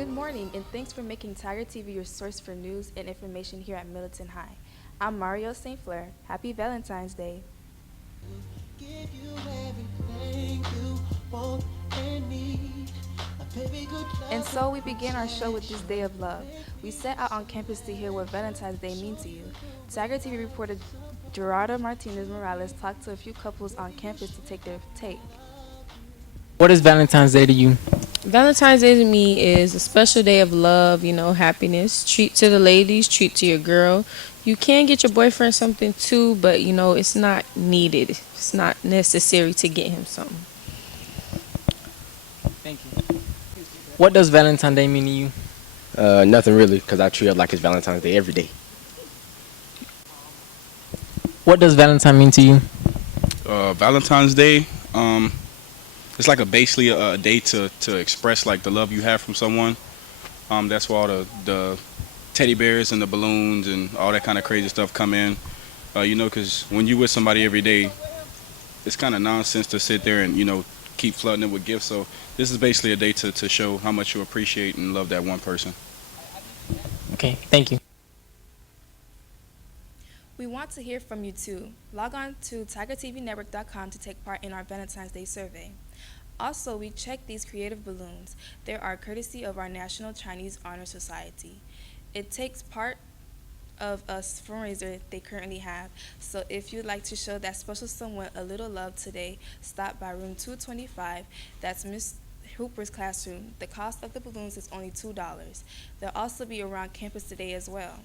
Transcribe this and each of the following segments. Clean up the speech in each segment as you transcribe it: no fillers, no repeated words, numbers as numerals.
Good morning, and thanks for making Tiger TV your source for news and information here at Middleton High. I'm Mario St. Flair. Happy Valentine's Day. Give you everything you want and need. A baby good And love so we begin our show with this appreciation. day of love. We set out on campus to hear what Valentine's Day means to you. Tiger TV reporter Gerardo Martinez Morales talked to a few couples on campus to take their take. What is Valentine's Day to you? Valentine's Day to me is a special day of love, happiness. Treat to the ladies, treat to your girl. You can get your boyfriend something too, but it's not needed. It's not necessary to get him something. Thank you. What does Valentine's Day mean to you? Nothing really, because I treat it like it's Valentine's Day every day. What does Valentine mean to you? Valentine's Day, it's like basically a day to express like the love you have from someone. That's where all the teddy bears and the balloons and all that kind of crazy stuff come in. Because when you with somebody every day, it's kind of nonsense to sit there and keep flooding it with gifts. So this is basically a day to show how much you appreciate and love that one person. Okay, thank you. We want to hear from you too. Log on to tigertvnetwork.com to take part in our Valentine's Day survey. Also, we check these creative balloons. They are courtesy of our National Chinese Honor Society. It takes part of a fundraiser they currently have. So if you'd like to show that special someone a little love today, stop by room 225. That's Miss Hooper's classroom. The cost of the balloons is only $2. They'll also be around campus today as well.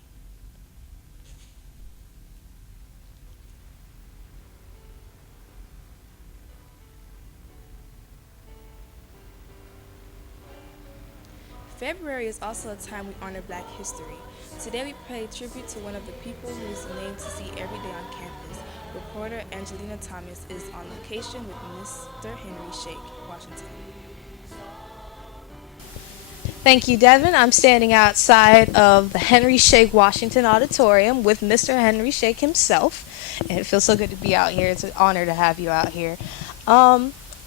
February is also a time we honor Black history. Today we pay tribute to one of the people whose name to see every day on campus. Reporter Angelina Thomas is on location with Mr. Henry Shake, Washington. Thank you, Devin. I'm standing outside of the Henry Shake Washington Auditorium with Mr. Henry Shake himself. And it feels so good to be out here. It's an honor to have you out here.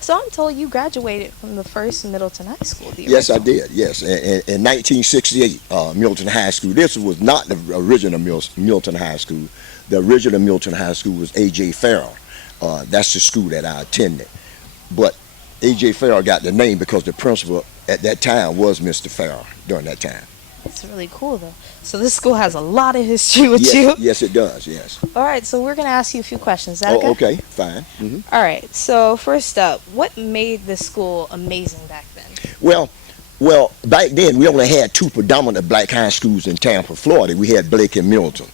So I'm told you graduated from the first Middleton High School. Yes, I did. Yes, in 1968, Middleton High School. This was not the original Middleton High School. The original Middleton High School was A.J. Farrell. That's the school that I attended. But A.J. Farrell got the name because the principal at that time was Mr. Farrell during that time. That's really cool, though. So this school has a lot of history with yes, you. Yes, it does. Yes. All right, so we're going to ask you a few questions. Is that okay? Okay, fine. All right, so first up, what made this school amazing back then? Well, back then we only had two predominant black high schools in Tampa, Florida. We had Blake and Milton,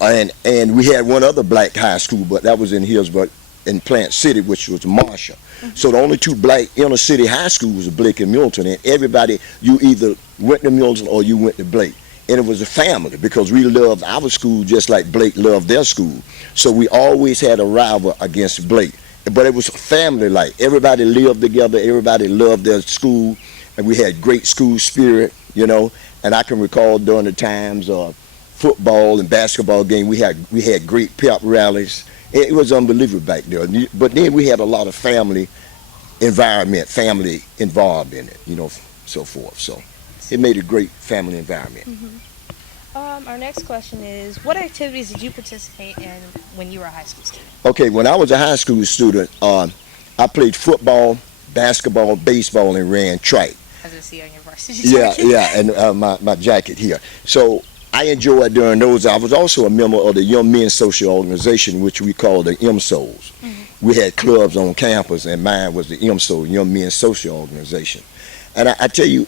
and we had one other black high school, but that was in Hillsborough, in Plant City, which was Marshall. So the only two black inner city high schools were Blake and Milton, and everybody, you either went to Milton or you went to Blake. And it was a family because we loved our school just like Blake loved their school. So we always had a rival against Blake. But it was family-like. Everybody lived together. Everybody loved their school. And we had great school spirit, And I can recall during the times of football and basketball game, we had great pep rallies. It was unbelievable back there. But then we had a lot of family environment, family involved in it, so forth. So it made a great family environment. Our next question is, what activities did you participate in when you were a high school student? Okay, when I was a high school student, I played football, basketball, baseball, and ran track. As I see on your varsity Yeah, jacket. yeah, and my jacket here. So I enjoyed during those. I was also a member of the Young Men's Social Organization, which we call the MSOs. We had clubs on campus, and mine was the MSO, Young Men's Social Organization. And I tell you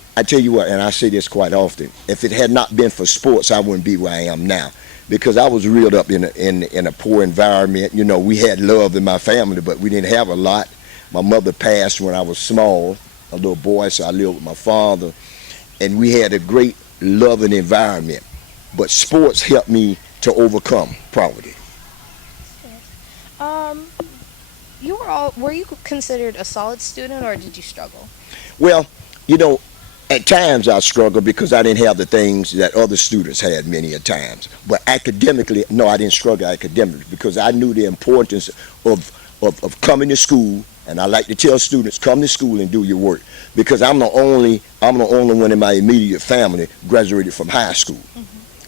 what, and I say this quite often, if it had not been for sports, I wouldn't be where I am now. Because I was reared up in a poor environment. We had love in my family, but we didn't have a lot. My mother passed when I was small, a little boy, so I lived with my father. And we had a great loving environment. But sports helped me to overcome poverty. Were you considered a solid student, or did you struggle? Well, at times I struggled because I didn't have the things that other students had many a times. But academically, no, I didn't struggle academically because I knew the importance of of coming to school. And I like to tell students, come to school and do your work, because I'm the only one in my immediate family graduated from high school.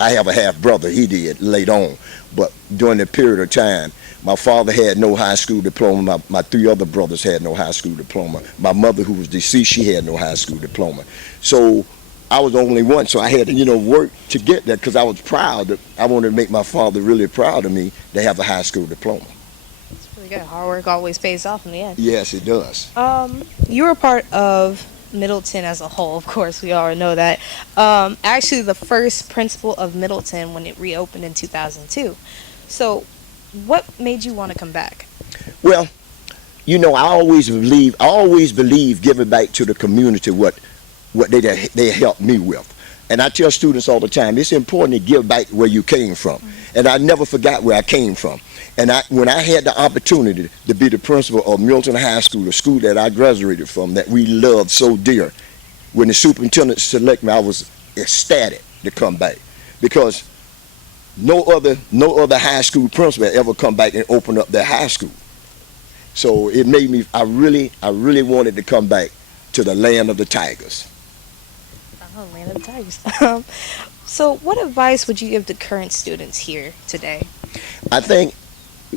I have a half brother, he did later on, but during the period of time, my father had no high school diploma. My three other brothers had no high school diploma. My mother, who was deceased, she had no high school diploma. So I was the only one, so I had to, work to get that, because I was proud. I wanted to make my father really proud of me to have a high school diploma. It's really good. Hard work always pays off in the end. Yes, it does. You were part of Middleton as a whole, of course, we all know that. Actually, the first principal of Middleton when it reopened in 2002. So, what made you want to come back? Well, I always believe giving back to the community what they helped me with. And I tell students all the time, it's important to give back where you came from. And I never forgot where I came from. And when I had the opportunity to be the principal of Milton High School, the school that I graduated from, that we loved so dear, when the superintendent selected me, I was ecstatic to come back, because no other high school principal ever come back and open up their high school. So it made me. I really wanted to come back to the land of the Tigers. Oh, land of the Tigers. So, what advice would you give to current students here today? I think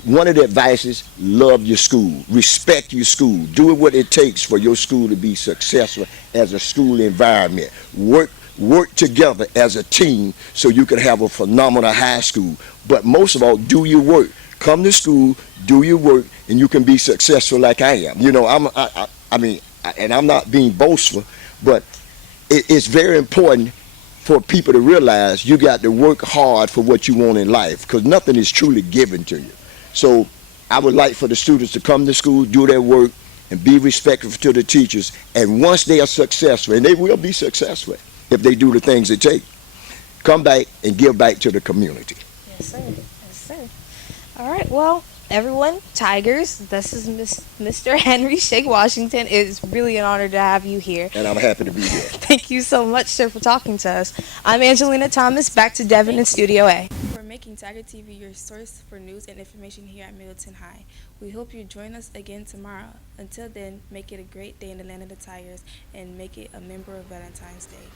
one of the advices: love your school, respect your school, do what it takes for your school to be successful as a school environment. Work together as a team so you can have a phenomenal high school. But most of all, do your work. Come to school, do your work, and you can be successful like I am. And I'm not being boastful, but it's very important for people to realize you got to work hard for what you want in life, because nothing is truly given to you. So I would like for the students to come to school, do their work, and be respectful to the teachers. And once they are successful, and they will be successful if they do the things it takes, come back and give back to the community. Yes, sir. Yes, sir. All right. Well, everyone, Tigers, this is Mr. Henry Shake Washington. It is really an honor to have you here. And I'm happy to be here. Thank you so much, sir, for talking to us. I'm Angelina Thomas. Back to Devin in Studio A. For making Tiger TV your source for news and information here at Middleton High. We hope you join us again tomorrow. Until then, make it a great day in the land of the Tigers and make it a member of Valentine's Day.